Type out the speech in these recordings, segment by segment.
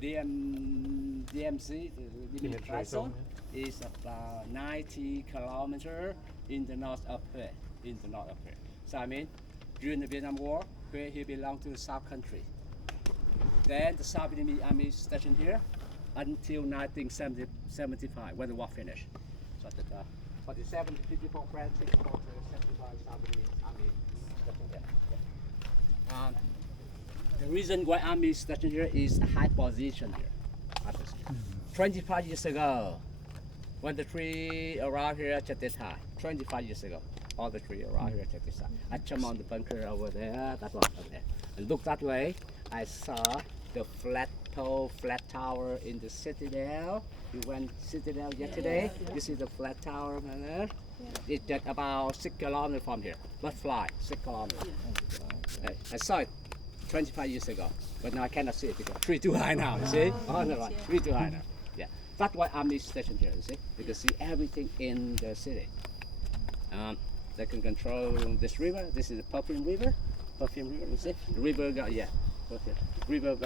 The DMC, the limit dry zone, is about 90 kilometers in the north of here. So I mean, during the Vietnam War, where he belonged to the South country. Then the South Vietnamese Army stationed here until 1975 when the war finished. So that 47, 54 French, 64, 75 South Vietnamese Army stationed here. Yeah. The reason why Army is stationed here is a high position here. 25 years ago, when the tree around here just this high, 25 years ago, all the tree around here just this high. I jump on the bunker over there, that one over there. And look that way, I saw the flat pole, flat tower in the Citadel. You went Citadel yesterday, you see the flat tower over there. It's just about 6 kilometers from here, but fly, 6 kilometers. I saw it 25 years ago, but now I cannot see it because tree too high now, you see? On the right, tree too high now. Yeah, that's why Army is stationed here, you see? You can see everything in the city. They can control this river. This is the Perfume River. You see? The river, river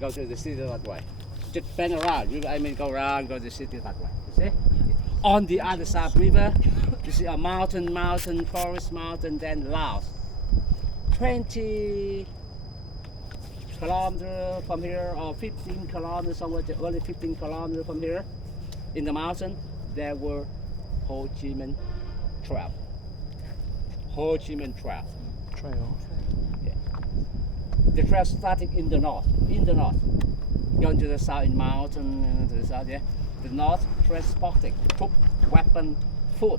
go to the city that way. Just bend around, go around, go to the city that way, you see? On the other side of the river, you see a mountain, forest mountain, then Laos. 20 kilometers from here, or 15 kilometers, somewhere only 15 kilometers from here, in the mountain, there were Ho Chi Minh Trail. Ho Chi Minh Trail. Yeah. The trail starting in the north, going to the south in mountain, to the south, yeah. The north transporting, took weapon, food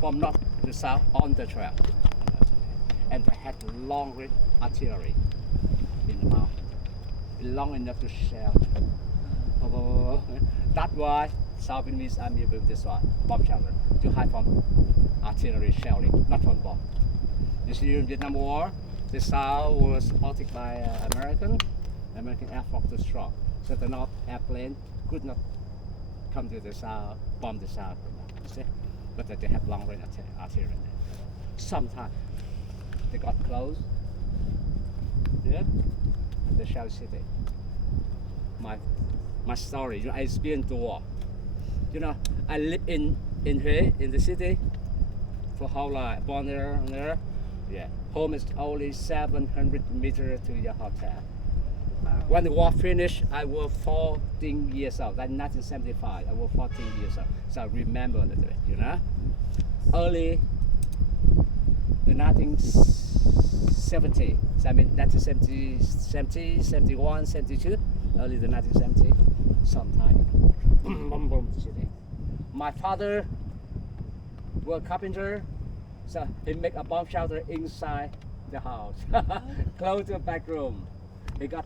from north to south on the trail. And they had long-range artillery in the mountain, long enough to shell. That's why South Vietnamese Army built this one, bomb shelter, to hide from artillery shelling, not from bomb. You see, in Vietnam War, the South was supported by American Air Force too strong, so the North airplane could not come to the South, bomb the South. You see? But they have long-range artillery. Sometimes they got close, yeah, and they shell city. My story, I experienced the war. I live in here in the city for whole life. Born there, yeah. Home is only 700 meters to your hotel. When the war finished, I was 14 years old. That's 1975. I was 14 years old, so I remember a little bit. Early in 1970, so I mean 1970, 71, 72, early the 1970, sometime. My father was a carpenter, so he make a bomb shelter inside the house, close to the back room. He got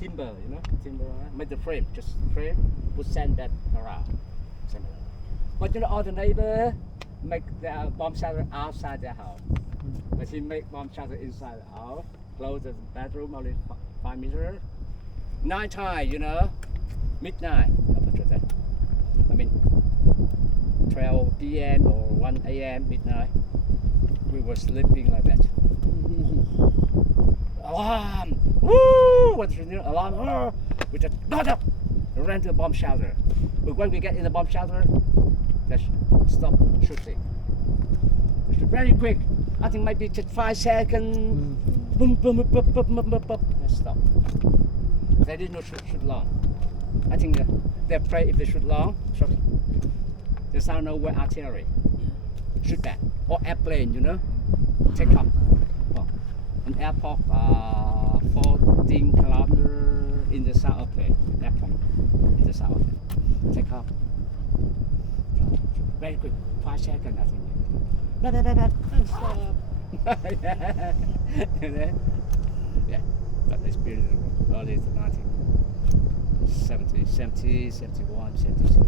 timber, make the frame, just frame, put sandbag around. But all the neighbors make their bomb shelter outside their house. But he make bomb shelter inside the house, close the bedroom only 5 meters. Night time, midnight. I mean, 12 p.m. or 1 a.m. midnight. We were sleeping like that. Alarm! Woo! What's the alarm? Oh! We just got up and ran to the bomb shelter. But when we get in the bomb shelter, they stop shooting. Very quick. I think maybe just 5 seconds. Boom, boom, boom, boom, boom, boom, boom, boom. They stop. They did not shoot long. I think they're afraid if they shoot long, they sound nowhere artillery. Shoot back. Or airplane, take off. An airport 14 kilometers in the south of the airport. In the south. Take off. Very quick. 5 seconds, I think. Stop. Yeah, that experience early 1970, 71, 72.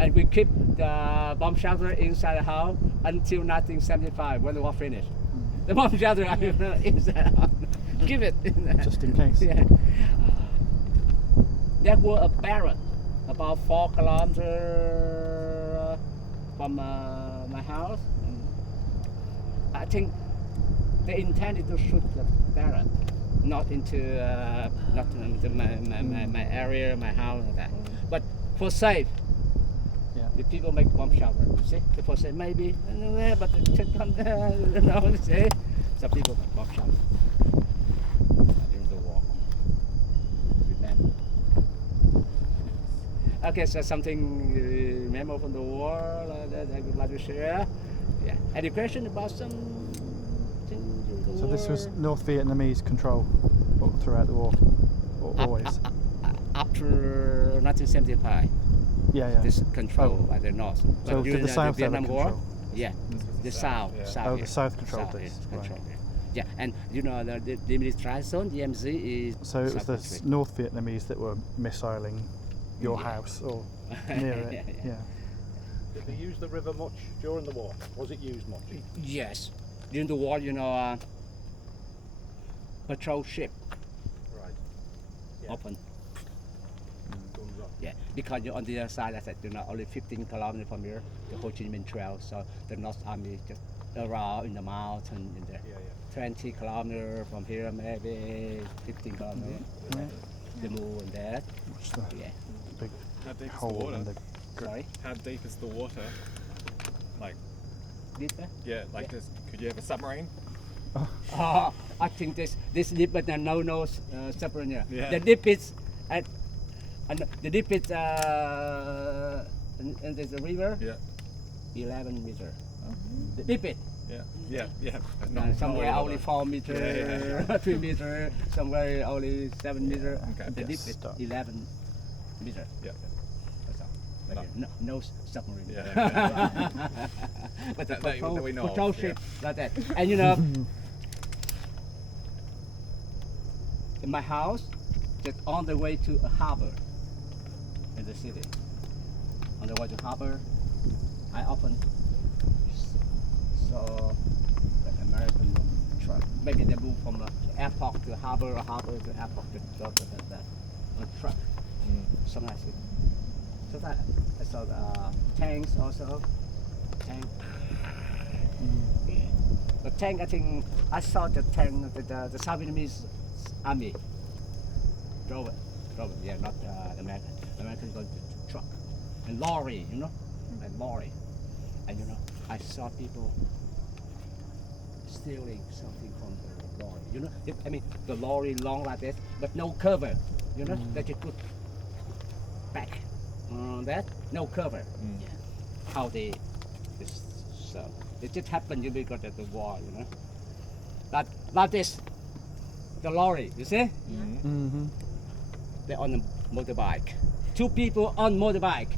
And we keep the bomb shelter inside the house until 1975 when the war finished. The bomb shelter inside the house. Keep it in there. Just in case. Yeah. There was a barrack about 4 kilometers from my house. I think they intended to shoot the barrack, not into my area, my house, and that. But for safe, if people make bomb shelter, you see, people say maybe, but it can come there, you know, you see. Some people make bomb shelter during the war. Remember. Okay, so something remember from the war that I would like to share. Yeah. Any question about something during the war? So this was North Vietnamese control throughout the war, or always? After 1975. Yeah. This control by the North. So But did during the South have a Vietnam War, control? yeah, the South. yeah. South Oh, yes. the South controlled South this. is Right. controlled, yeah. And you know the demilitarized zone, DMZ is. So it was South the country. North Vietnamese that were missiling your Yeah. house or near it. Yeah. Did they use the river much during the war? Was it used much? Yes, during the war, you know, patrol ship Right. Yeah. open. Guns up. Yeah, because you're on the other side, I said, you know, only 15 kilometers from here, the Ho Chi Minh Trail. So the North Army just around in the mountain in there. Yeah. 20 kilometers from here, maybe 15 kilometers. Right. The moon and that. What's the Yeah. big How deep is the hole water? in the Sorry. How deep is the water? Like, Deeper? yeah, like this. Could you have a submarine? Oh, I think this deep, but no submarine here. Yeah. The deep is at, and the deep is and there's a river. Yeah. 11 meters. The deep is. Yeah. Somewhere not only 4 meters, Yeah. 3 meters, somewhere only 7 meters. Okay. The deep is Stop. 11 meters. Yeah. That's all. But No. no submarine. Yeah. But the That we know of, patrol yeah. ship like that. And you know, in my house, just on the way to a harbor in the city. On the way to harbor, I often saw the American truck. Maybe they move from the airport to harbor or harbor to airport to that truck. Sometimes I saw tanks also. Tank. The tank, I think I saw the tank, the South Vietnamese army drove it. Yeah, not the American. The American going to truck and lorry, you know, and lorry, and you know, I saw people stealing something from the lorry. You know, I mean the lorry long like this, but no cover. You know, that you put back on that, no cover. How they so it just happened because of the war, you know. But like this, the lorry, you see, Mm-hmm. they're on a motorbike. 2 people on motorbike.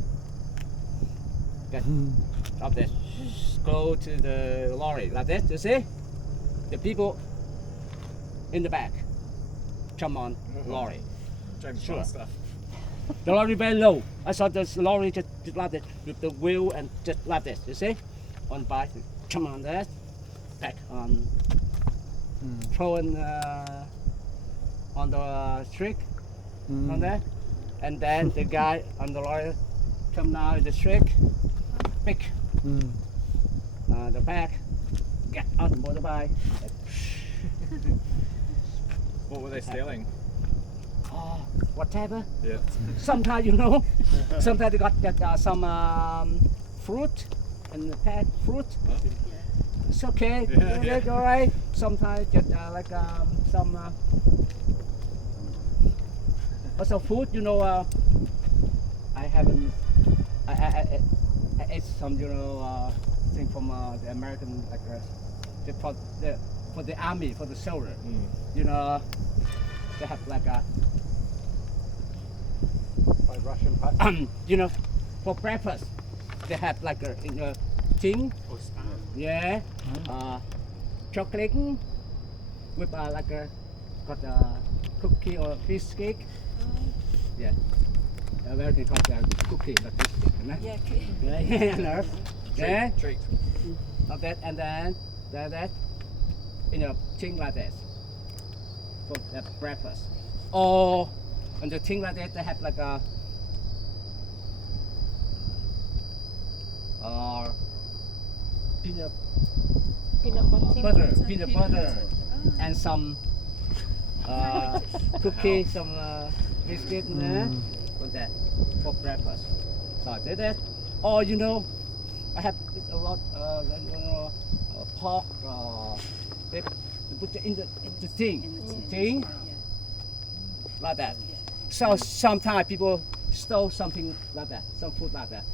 That of this go to the lorry like this, you see. The people in the back jump on lorry. James Sure. Bond stuff. The lorry very low. I saw this lorry just like this with the wheel and just like this, you see? On bike, come on that, back on, throwing on the street, on there, and then the guy on the lorry come down in the street, pick the back, get on the motorbike. What were they stealing? Oh, whatever. Yeah. Sometimes you know, sometimes they got some fruit and pack fruit. It's okay, Yeah. it's all right. Sometimes just like some also food. You know, I haven't. I ate some thing from the American like for the army, for the soldier. You know, they have like a By Russian pack. you know, for breakfast they have like a thing, yeah, chocolate with like a got a cookie or biscuit. Yeah, American call it cookie, not biscuit, right? Yeah, okay. Yeah, nerve. Yeah, Treat. of that, and then that, thing like this for the breakfast. Or and the thing like that, they have like a peanut Peanut butter. peanut butter, and some cookie, some biscuit, with that for breakfast. So I did that. Or you know, I have a lot, pork. They put it in the thing, like that. So sometimes people stole something like that, some food like that,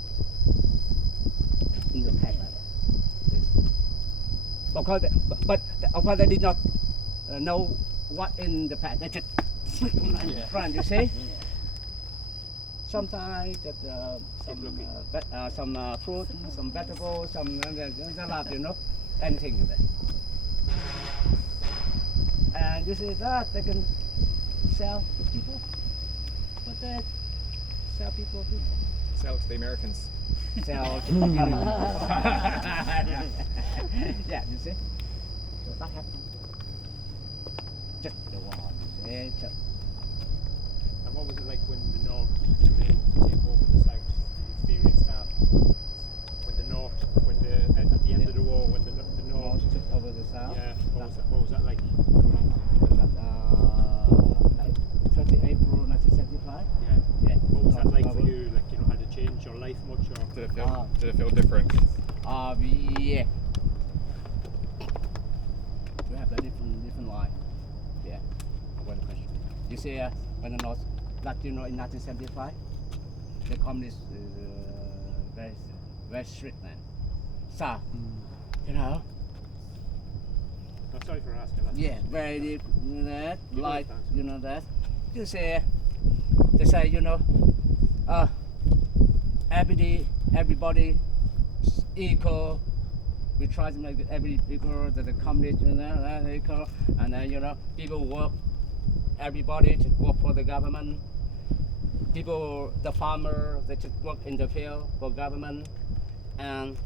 in the pack like that. Yes. Of course, they did not know what in the pack. They just put it in front. You see. Sometimes just some fruit, some vegetables, some salad, you know, anything in there. And you see that they can sell to people, but they sell people. Sell to the Americans. Sell to yeah, you see, so that happened. Just the war, you see, just. And what was it like when the North came in to take over the South? Did you experience that? When the North, at the end of the war, when the North took over the South. Yeah, what was that like? 30 April 1975. Yeah. Yeah. What was that North like took for over. you? Like, had to change your life much, or? Did it feel different? Yeah. We have a different life. Yeah. One question. You see, when the North, like you know, in 1975, the communists very strict man. So, you know. I'm sorry for asking that. Yeah, very you know that, You like understand. you know that. You say, they say you know, everybody is equal. We try to make every equal, the communist, you know, equal, and then you know people work. Everybody to work for the government. People, the farmer, they just work in the field for government, and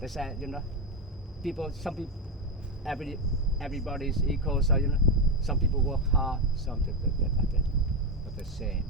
they say you know, some people. Everybody is equal, so you know, some people work hard, some do but the same.